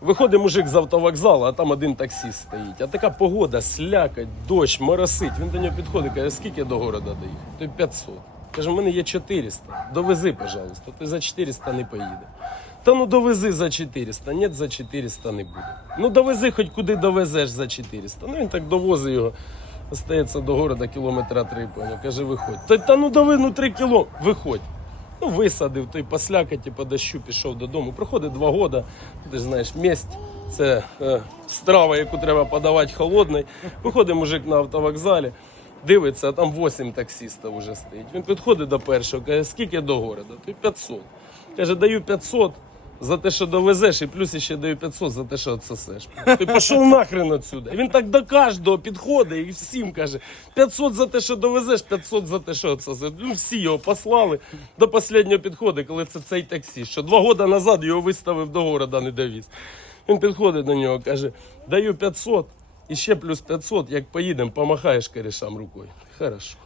Виходить мужик з автовокзалу, а там один таксіст стоїть. А така погода, слякать, дощ, моросить. Він до нього підходить, каже, скільки до города доїхати? Той 500. Каже, в мене є 400. Довези, пожалуйста. Ти за 400 не поїде. Та ну довези за 400. Ні, за 400 не буде. Ну довези, хоч куди довезеш за 400. Ну він так довозить його. Остається до города кілометра три, поняв. Каже, виходь. Та, та ну дави, ну три кіло, виходь. Ну, висадив той посляка, по дощу пішов додому. Проходить два роки. Ти ж знаєш, місць, це е, страва, яку треба подавати холодний. Виходить мужик на автовокзалі, дивиться, а там 8 таксістів вже стоїть. Він підходить до першого, каже, скільки до города? Той 500. Каже, даю 500 за те, що довезеш, і плюс ще даю 500 за те, що отсосеш. Ти пішов нахрен отсюди. Він так до кожного підходить і всім каже: 500 за те, що довезеш, 500 за те, що отсосеш. Ну, всі його послали до останнього підходить, коли це цей таксіст, що два роки назад його виставив до города, не довіз. Він підходить до нього, каже: даю 500 і ще плюс 500, як поїдемо, помахаєш корішам рукою. Хорошо.